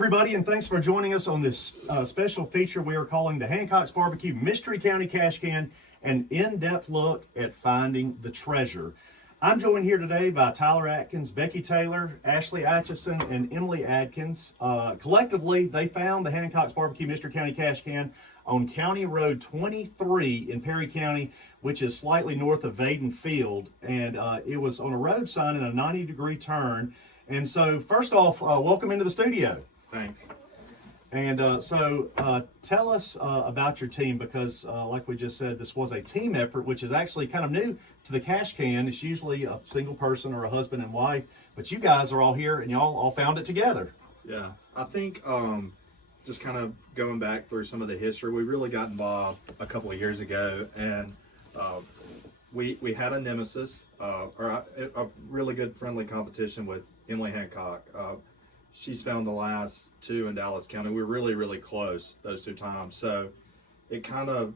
everybody, and thanks for joining us on this special feature we are calling the Hancock's Barbecue Mystery County Cash Can, an in-depth look at finding the treasure. I'm joined here today by Tyler Atkins, Becky Taylor, Ashley Atchison, and Emily Adkins. Collectively, they found the Hancock's Barbecue Mystery County Cash Can on County Road 23 in Perry County, which is slightly north of Vaden Field, and it was on a road sign in a 90-degree turn. And so, first off, welcome into the studio. Thanks. And tell us about your team, because like we just said, this was a team effort, which is actually kind of new to the Cash Can. It's usually a single person or a husband and wife, but you guys are all here and y'all all found it together. Yeah, I think just kind of going back through some of the history, we really got involved a couple of years ago, and we had a nemesis, or a really good friendly competition with Emily Hancock. She's found the last two in Dallas County. We were really, really close those two times. So it kind of,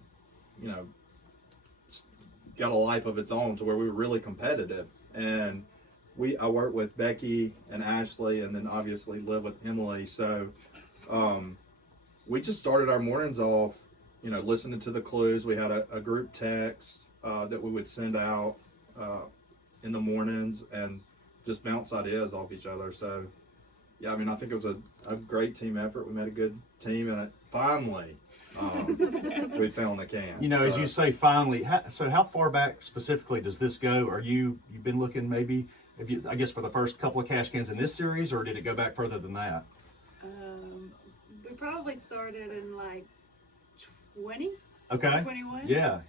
got a life of its own to where we were really competitive. And I worked with Becky and Ashley, and then obviously live with Emily. So we just started our mornings off, listening to the clues. We had a group text that we would send out in the mornings and just bounce ideas off each other. So yeah, I think it was a great team effort. We made a good team, and finally we found the can. As you say, finally, how far back specifically does this go? You've been looking maybe, I guess, for the first couple of cash cans in this series, or did it go back further than that? We probably started in like 20. Okay. 21. Yeah.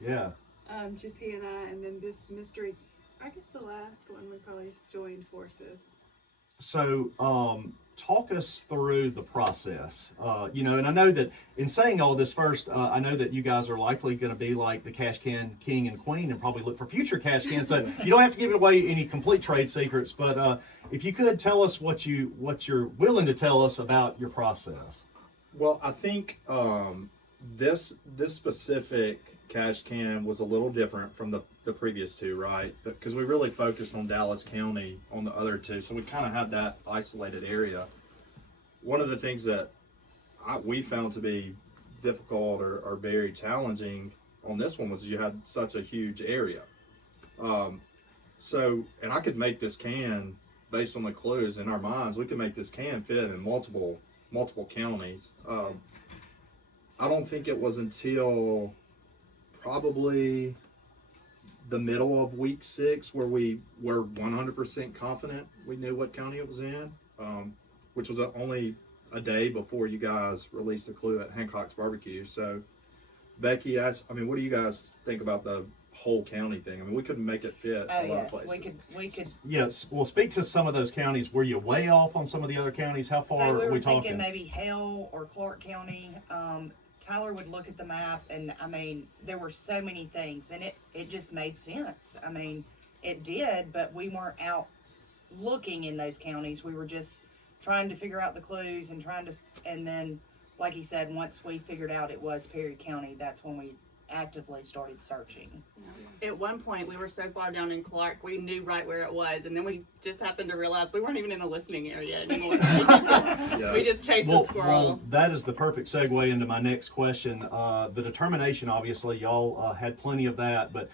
Just he and I, and then this mystery, I guess the last one we probably joined forces. So, talk us through the process. And I know that in saying all this first, I know that you guys are likely going to be like the Cash Can King and Queen and probably look for future Cash Cans. So you don't have to give away any complete trade secrets, but if you could tell us what you're willing to tell us about your process. Well, I think this specific Cash Can was a little different from the previous two, right? Because we really focused on Dallas County on the other two, so we kind of had that isolated area. One of the things that we found to be difficult or very challenging on this one was you had such a huge area. And I could make this can based on the clues in our minds. We could make this can fit in multiple counties. I don't think it was until probably the middle of week 6 where we were 100% confident we knew what county it was in, which was only a day before you guys released the clue at Hancock's Barbecue. So Becky, what do you guys think about the whole county thing? We couldn't make it fit a lot of places. we could. Yes, well, speak to some of those counties. Were you way off on some of the other counties? How far So we are were we thinking talking? maybe Hale or Clark County. Tyler would look at the map, and there were so many things, and it just made sense. It did, but we weren't out looking in those counties. We were just trying to figure out the clues and then, like he said, once we figured out it was Perry County, that's when we actively started searching. At one point, we were so far down in Clark, we knew right where it was, and then we just happened to realize we weren't even in the listening area anymore. We just chased a squirrel. Well, that is the perfect segue into my next question. The determination, obviously, y'all had plenty of that, but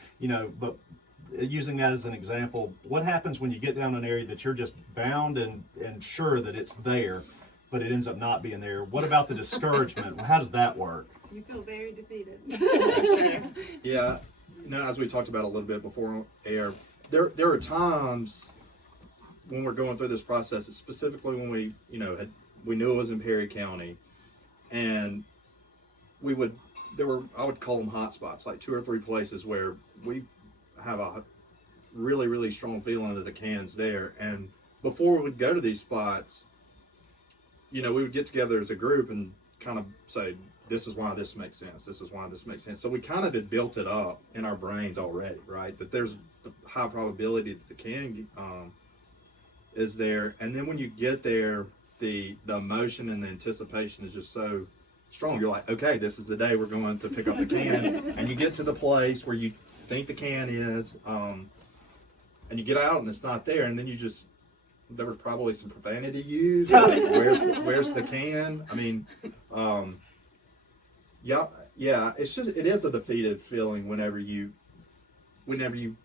using that as an example, what happens when you get down an area that you're just bound and sure that it's there, but it ends up not being there? What about the discouragement? How does that work? You feel very defeated. Sure. Yeah, as we talked about a little bit before air, there are times when we're going through this process, specifically when we knew it was in Perry County, and I would call them hot spots, like 2 or 3 places where we have a really, really strong feeling that the can's there. And before we would go to these spots, we would get together as a group and kind of say, this is why this makes sense. This is why this makes sense. So we kind of had built it up in our brains already, right? That there's a high probability that the can is there. And then when you get there, the emotion and the anticipation is just so strong. You're like, okay, this is the day we're going to pick up the can. And you get to the place where you think the can is, and you get out and it's not there. And then you just there was probably some profanity used. Like, where's the can? I mean, yeah. It is a defeated feeling whenever you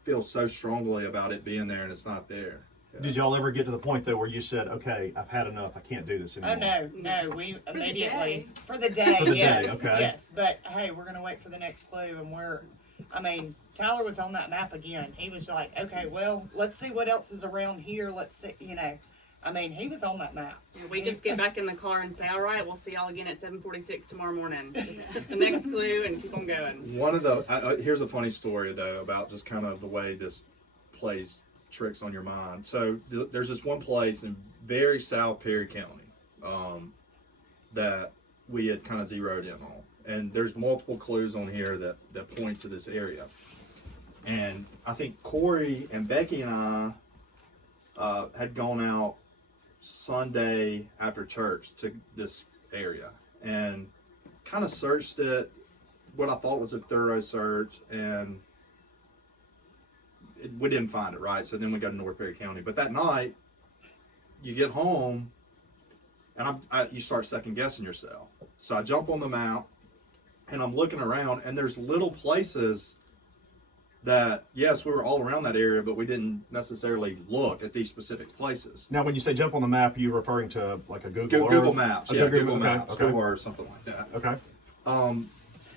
feel so strongly about it being there and it's not there. Yeah. Did y'all ever get to the point though where you said, "Okay, I've had enough. I can't do this anymore"? Oh no, we the immediately day. for the day. For the yes, day, okay. yes. But hey, we're gonna wait for the next clue, and Tyler was on that map again. He was like, okay, well, let's see what else is around here. Let's see, he was on that map. Yeah, we just get back in the car and say, all right, we'll see y'all again at 7:46 tomorrow morning. Just the next clue and keep on going. One of the here's a funny story though about just kind of the way this plays tricks on your mind. So there's this one place in very South Perry County that we had kind of zeroed in on, and there's multiple clues on here that point to this area. And I think Corey and Becky and I had gone out Sunday after church to this area and kind of searched it, what I thought was a thorough search, and we didn't find it, right? So then we go to North Perry County. But that night, you get home, and you start second guessing yourself. So I jump on the map, and I'm looking around, and there's little places that, yes, we were all around that area, but we didn't necessarily look at these specific places. Now, when you say jump on the map, are you referring to like a Google Earth? Google Maps, Okay, yeah, Google okay, Maps, okay. or something like that. Okay.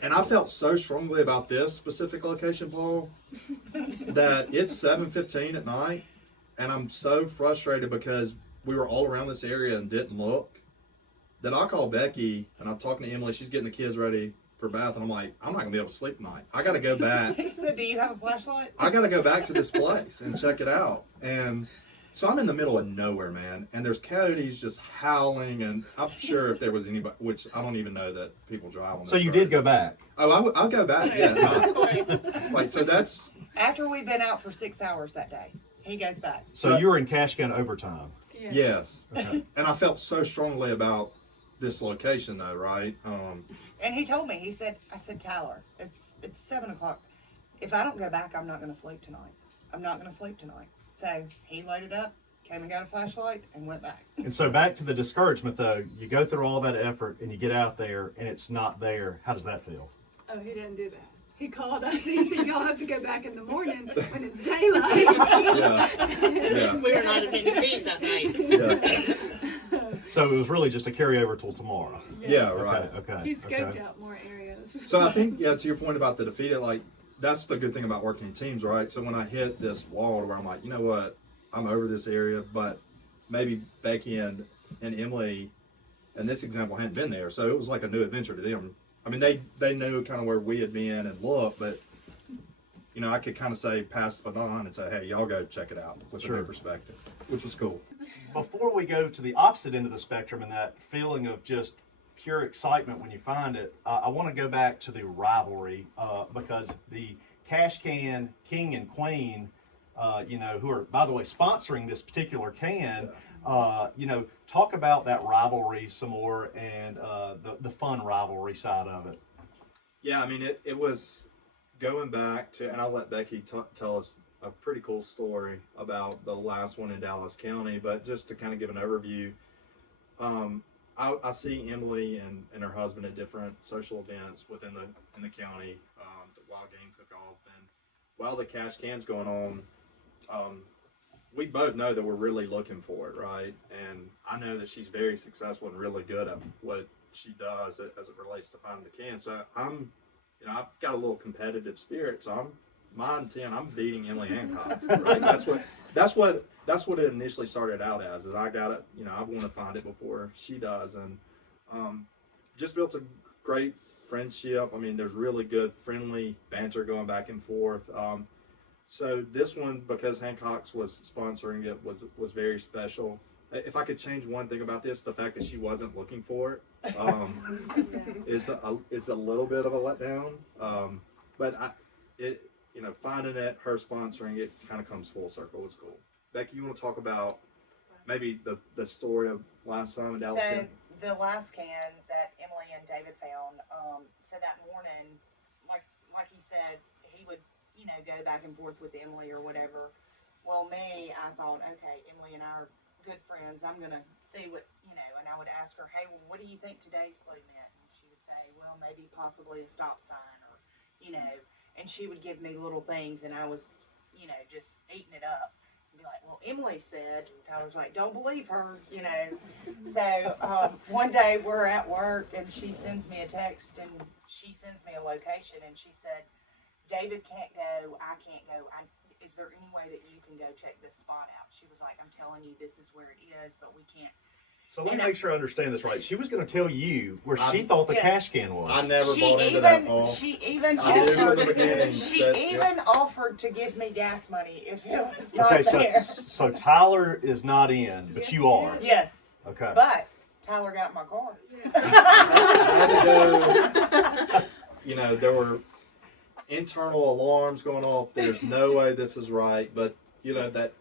And I felt so strongly about this specific location, Paul, that it's 7:15 at night, and I'm so frustrated because we were all around this area and didn't look, that I call Becky, and I'm talking to Emily. She's getting the kids ready for bath, and I'm like, I'm not gonna be able to sleep tonight. I gotta go back. He said, do you have a flashlight? I gotta go back to this place and check it out. And so I'm in the middle of nowhere, man, and there's coyotes just howling, and I'm sure if there was anybody, which I don't even know that people drive on. So you did go back. Oh, I'll go back. Yeah. Like, so that's. After we've been out for 6 hours that day, he goes back. So you were in cash can overtime. Yeah. Yes. Okay. And I felt so strongly about this location, though, right? And he told me, I said, Tyler, it's 7 o'clock. If I don't go back, I'm not going to sleep tonight. I'm not going to sleep tonight. So he loaded up, came and got a flashlight, and went back. And so back to the discouragement though, you go through all that effort and you get out there and it's not there. How does that feel? Oh, he didn't do that. He called us. He said, y'all have to go back in the morning when it's daylight. Yeah. We were not admitting defeat that night. Yeah. So it was really just a carryover till tomorrow. Yeah, right. Okay. He scoped okay. out more areas. So I think, yeah, to your point about the defeated, like, that's the good thing about working in teams, right? So when I hit this wall where I'm like, you know what, I'm over this area, but maybe Becky and Emily, in this example, hadn't been there. So it was like a new adventure to them. I mean, they knew kind of where we had been and looked, but, you know, I could kind of say, pass the baton and say, hey, y'all go check it out with a new perspective, which was cool. Before we go to the opposite end of the spectrum and that feeling of just pure excitement when you find it, I want to go back to the rivalry because the Cash Can King and Queen, who are, by the way, sponsoring this particular can, talk about that rivalry some more and the fun rivalry side of it. Yeah, I mean, it was going back to, and I'll let Becky tell us a pretty cool story about the last one in Dallas County, but just to kind of give an overview, I see Emily and her husband at different social events within the county, the wild game cook-off, and while the Cash Can's going on, we both know that we're really looking for it, right? And I know that she's very successful and really good at what she does as it relates to finding the can. So I've got a little competitive spirit, so I'm beating Emily Hancock, right? That's what it initially started out as. Is I got it, I want to find it before she does, and just built a great friendship. I mean, there's really good friendly banter going back and forth. So this one, because Hancock's was sponsoring it, was very special. If I could change one thing about this, the fact that she wasn't looking for it is a little bit of a letdown. But finding it, her sponsoring it, kind of comes full circle. It's cool. Becky, you want to talk about maybe the story of last time in Dallas? So the last can that Emily and David found, so that morning, like he said, he would, go back and forth with Emily or whatever. Well, I thought, okay, Emily and I are good friends. I'm gonna see what, you know, and I would ask her, hey, well, what do you think today's clue meant? And she would say, well, maybe possibly a stop sign, or, you know, and she would give me little things, and I was, you know, just eating it up. Be like, well, Emily said, and Tyler's like, don't believe her, you know. So one day we're at work, and she sends me a text, and she sends me a location, and she said, David can't go, I can't go. Is there any way that you can go check this spot out? She was like, I'm telling you, this is where it is, but we can't. So let me make sure I understand this right. She was going to tell you where she thought the Yes. cash can was. I never She bought into that, even Paul. she even I knew from the offered beginning. she that- even offered to give me gas money if it was not Okay, there. so Tyler is not in, but you are. Yes, Okay. but Tyler got my car. I had to go. You know, there were internal alarms going off. There's no way this is right, but you know that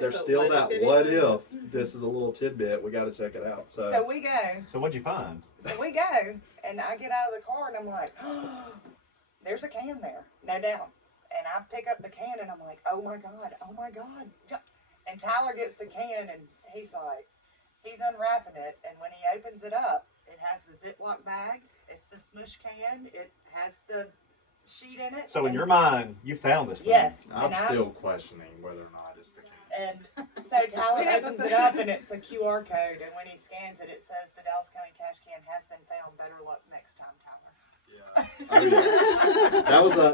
there's still that what if this is a little tidbit. We got to check it out. So we go. So what'd you find? So we go, and I get out of the car, and I'm like, oh, there's a can there, no doubt. And I pick up the can, and I'm like, oh my God. And Tyler gets the can, and he's unwrapping it, and when he opens it up, it has the Ziploc bag, it's the smush can, it has the sheet in it. So in and- your mind, you found this thing. Yes. I'm and still questioning whether or not it's the case. And so Tyler opens it up, and it's a QR code, and when he scans it, it says the Dallas County cash can has been found. Better luck next time, Tyler. Yeah. Oh,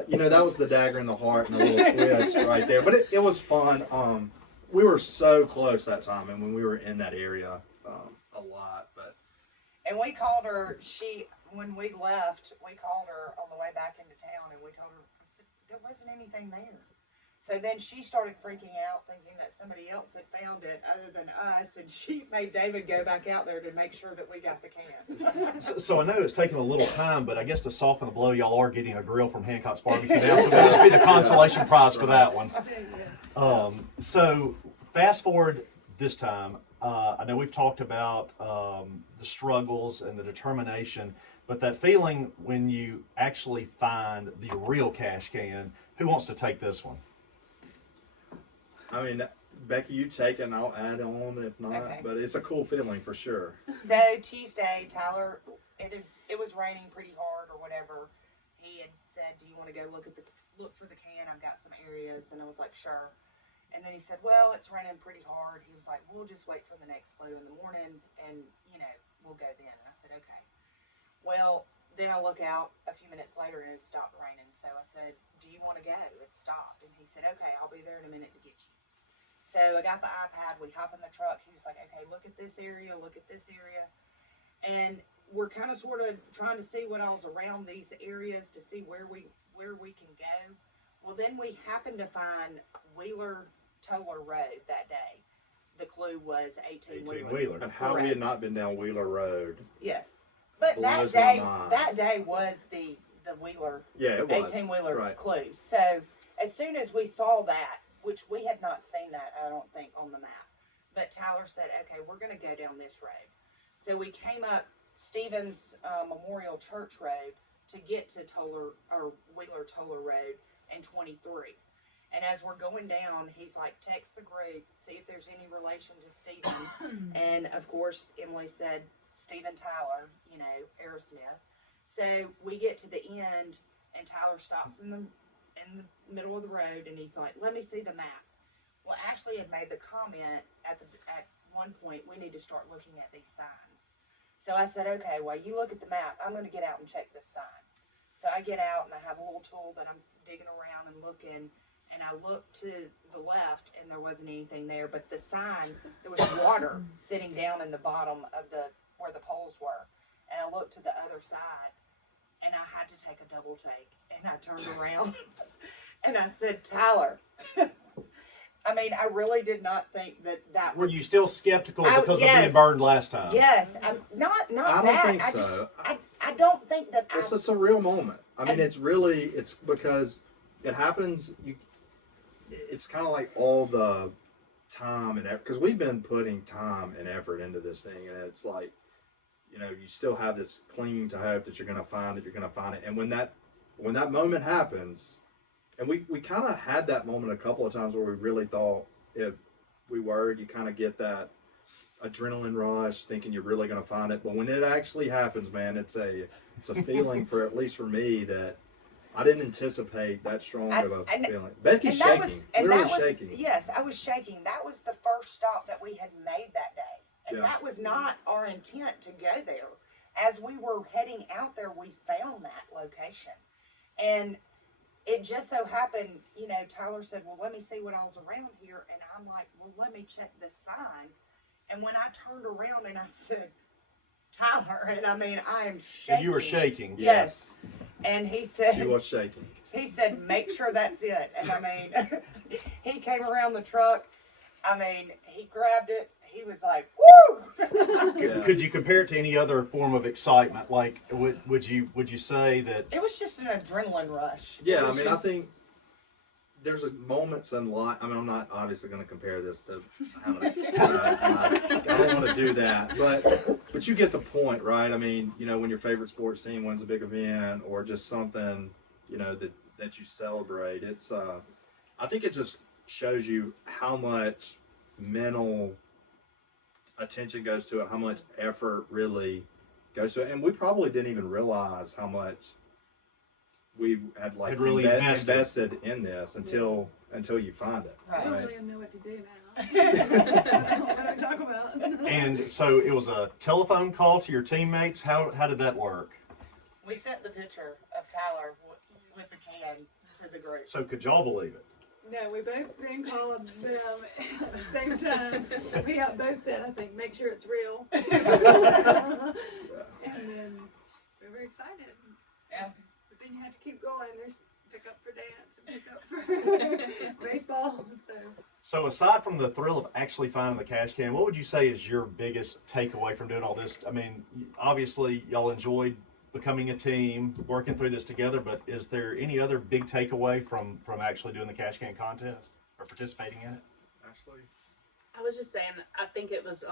yeah. That was the dagger in the heart and the little twist right there. But it was fun. We were so close that time, and when we were in that area a lot. But And we called her, when we left, we called her on the way back into town, and we told her, I said, there wasn't anything there. So then she started freaking out, thinking that somebody else had found it other than us, and she made David go back out there to make sure that we got the can. So I know it's taking a little time, but I guess to soften the blow, y'all are getting a grill from Hancock's Barbecue now, so that'll just be the consolation prize for that one. So fast forward this time. I know we've talked about the struggles and the determination, but that feeling when you actually find the real cash can, who wants to take this one? I mean, Becky, you take it, and I'll add on if not. Okay. But it's a cool feeling for sure. So Tuesday, Tyler, it was raining pretty hard or whatever. He had said, "Do you want to go look for the can? I've got some areas," and I was like, "Sure." And then he said, "Well, it's raining pretty hard." He was like, "We'll just wait for the next clue in the morning, and we'll go then." And I said, "Okay." Well, then I look out a few minutes later, and it stopped raining. So I said, "Do you want to go?" It stopped, and he said, "Okay, I'll be there in a minute to get you." So I got the iPad, we hop in the truck, he was like, okay, look at this area, look at this area. And we're kind of sort of trying to see what all's around these areas to see where we can go. Well, then we happened to find Wheeler-Toller Road that day. The clue was 18 Wheeler. 18 Wheeler. And how we had not been down Wheeler Road. Yes. But Blows my mind. that day was the Wheeler, Yeah, it was. 18 Wheeler Right. clue. So as soon as we saw that, which we had not seen that, I don't think, on the map. But Tyler said, okay, we're going to go down this road. So we came up Stevens Memorial Church Road to get to Wheeler-Toller Road and 23. And as we're going down, he's like, text the group, see if there's any relation to Stephen. And of course, Emily said, Stephen Tyler, Aerosmith. So we get to the end, and Tyler stops in the middle of the road, and he's like, let me see the map. Well, Ashley had made the comment at one point, we need to start looking at these signs. So I said, okay, while you look at the map, I'm going to get out and check this sign. So I get out, and I have a little tool that I'm digging around and looking, and I look to the left, and there wasn't anything there, but the sign, there was water sitting down in the bottom of where the poles were. And I looked to the other side, and I had to take a double take, and I turned around, and I said, Tyler, I mean, I really did not think that Were was... you still skeptical because of yes. being burned last time? Yes, I'm not I don't that. think I so. just, I don't think that It's a surreal moment. I mean, it's because it happens. It's kind of like all the time and effort, because we've been putting time and effort into this thing, and it's like, you still have this clinging to hope that you're going to find it. And when that moment happens, and we kind of had that moment a couple of times where we really thought if we were, you kind of get that, adrenaline rush, thinking you're really going to find it. But when it actually happens, man, it's a feeling for, at least for me, that I didn't anticipate that strong of a feeling. Becky's shaking, literally shaking. Yes, I was shaking. That was the first stop that we had made that day. And Yeah. that was not our intent to go there. As we were heading out there, we found that location. And it just so happened, you know, Tyler said, well, let me see what all's around here. And I'm like, well, let me check this sign. And when I turned around and I said, Tyler, and I mean, I am shaking. You were shaking. Yes. And he said, She was shaking. he said, make sure that's it. And I mean, he came around the truck. I mean, he grabbed it. He was like, woo! Yeah. Could you compare it to any other form of excitement? Like, would you say that? It was just an adrenaline ruch. Yeah, It I was mean, I just- think there's moments in life. I mean, I'm not obviously going to compare this to Hamilton. I don't want to do that, but you get the point, right? I mean, you know, when your favorite sports team wins a big event, or just something, you know, that you celebrate. It's I think it just shows you how much mental attention goes to it, how much effort really goes to it, and we probably didn't even realize how much we had like Had really invested in this until you find it. I don't Right. really know what to do now. I don't know what to talk about. And so it was a telephone call to your teammates. How did that work? We sent the picture of Tyler with the can to the group. So could y'all believe it? No, we both then called them at the same time. We both said, I think, make sure it's real. And then we were excited. Yeah. But then you have to keep going. There's pick up for dance and pick up for baseball. So aside from the thrill of actually finding the cash can, what would you say is your biggest takeaway from doing all this? I mean, obviously y'all enjoyed becoming a team, working through this together, but is there any other big takeaway from actually doing the cash can contest or participating in it? Ashley? I was just saying, I think it was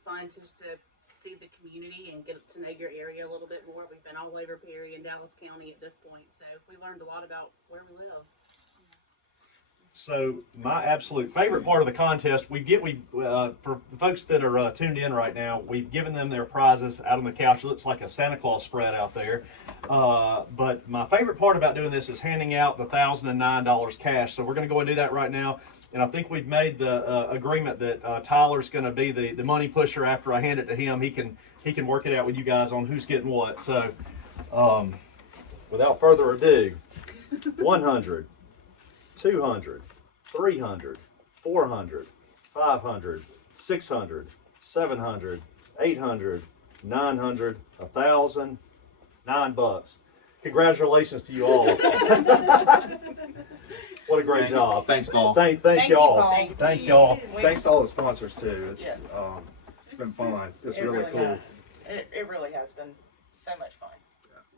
fun just to see the community and get to know your area a little bit more. We've been all over Perry and Dallas County at this point, so we learned a lot about where we live. So my absolute favorite part of the contest, for the folks that are tuned in right now, we've given them their prizes out on the couch. It looks like a Santa Claus spread out there. But my favorite part about doing this is handing out the $1,009 cash. So we're going to go and do that right now. And I think we've made the agreement that Tyler's going to be the money pusher after I hand it to him. He can work it out with you guys on who's getting what. So without further ado, 100. 200, 300, 400, 500, 600, 700, 800, 900, 1,000, $9. Congratulations to you all. What a great job. Thanks, Paul. Thank Thank you, y'all. Paul. Thank y'all. Thanks to all the sponsors too. It's Yes. it's been fun. It's It really cool. has. It really has been so much fun.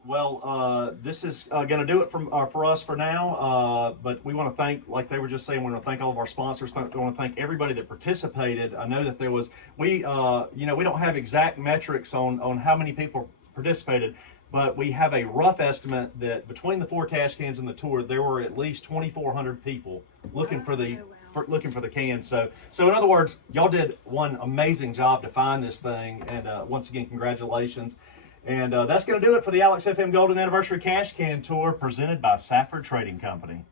Well, this is going to do it for us for now. But we want to thank, like they were just saying, we want to thank all of our sponsors. We want to thank everybody that participated. I know that there was, we don't have exact metrics on how many people participated, but we have a rough estimate that between the 4 cash cans and the tour, there were at least 2,400 people looking for the cans. So in other words, y'all did one amazing job to find this thing. And once again, congratulations. And that's going to do it for the Alex FM Golden Anniversary Cash Can Tour presented by Safford Trading Company.